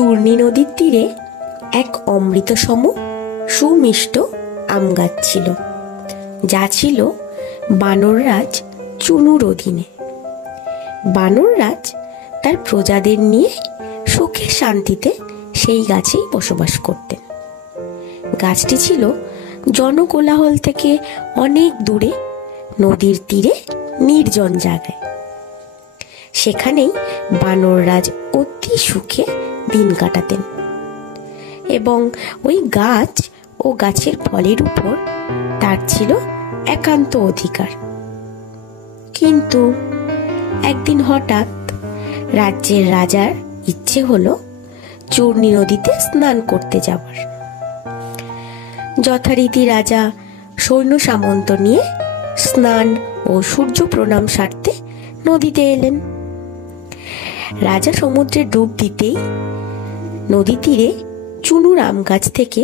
চূর্ণী নদীর তীরে এক অমৃতসম সুমিষ্ট আম গাছ ছিল, যা ছিল বানররাজ চুনুর অধীনে। বানররাজ তার প্রজাদের নিয়ে সুখে শান্তিতে সেই গাছেই বসবাস করতেন। গাছটি ছিল জনকোলাহল থেকে অনেক দূরে, নদীর তীরে নির্জন জায়গায়। সেখানেই বানররাজ অতি সুখে দিন কাটাতেন এবং ওই গাছ ও গাছের ফলের উপর তার ছিল একান্ত অধিকার। কিন্তু একদিন হঠাৎ রাজ্যের রাজার ইচ্ছে হলো চূর্ণী নদীতে স্নান করতে যাবার। যথারীতি রাজা সৈন্য সামন্ত নিয়ে স্নান ও সূর্য প্রণাম সারতে নদীতে এলেন। রাজা সমুদ্রে ডুব দিতেই নদী তীরে চুনুর আম গাছ থেকে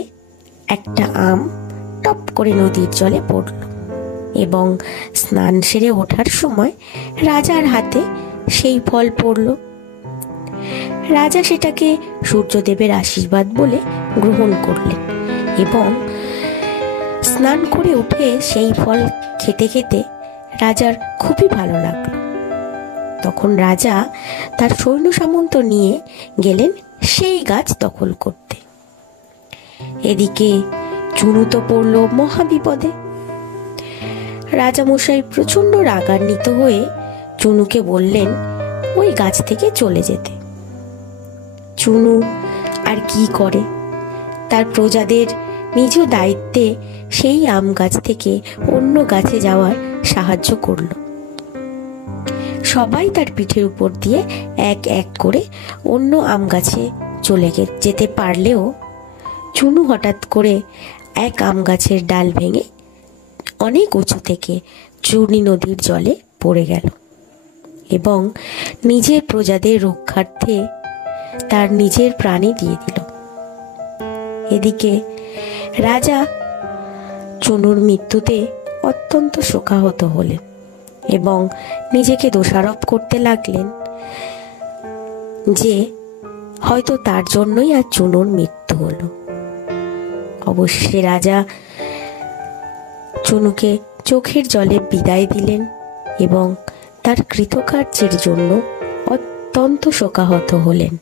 একটা আম টপ করে নদীর জলে পড়ল এবং স্নান সেরে ওঠার সময় রাজার হাতে সেই ফল পড়ল। রাজা সেটাকে সূর্যদেবের আশীর্বাদ বলে গ্রহণ করলেন এবং স্নান করে উঠে সেই ফল খেতে খেতে রাজার খুবই ভালো লাগলো। তখন রাজা তার সৈন্য সামন্ত নিয়ে গেলেন সেই গাছ দখল করতে। এদিকে চুনু তো পড়ল মহাবিপদে। রাজামশাই প্রচন্ড রাগান্বিত হয়ে চুনুকে বললেন ওই গাছ থেকে চলে যেতে। চুনু আর কি করে, তার প্রজাদের নিজ দায়িত্বে সেই আম গাছ থেকে অন্য গাছে যাওয়ার সাহায্য করল। সবাই তার পিঠের উপর দিয়ে এক এক করে অন্য আম গাছে চলে যেতে পারলেও চুনু হঠাৎ করে এক আম গাছের ডাল ভেঙে অনেক উঁচু থেকে চূর্ণী নদীর জলে পড়ে গেল এবং নিজের প্রজাদের রক্ষার্থে তার নিজের প্রাণই দিয়ে দিল। এদিকে রাজা চুনুর মৃত্যুতে অত্যন্ত শোকাহত হলেন এবং নিজেকে দোষারোপ করতে লাগলেন যে হয়তো তার জন্যই আর চুনুর মৃত্যু হলো। অবশ্যই রাজা চুনুকে চোখের জলে বিদায় দিলেন এবং তার কৃতকার্যের জন্য অত্যন্ত শোকাহত হলেন।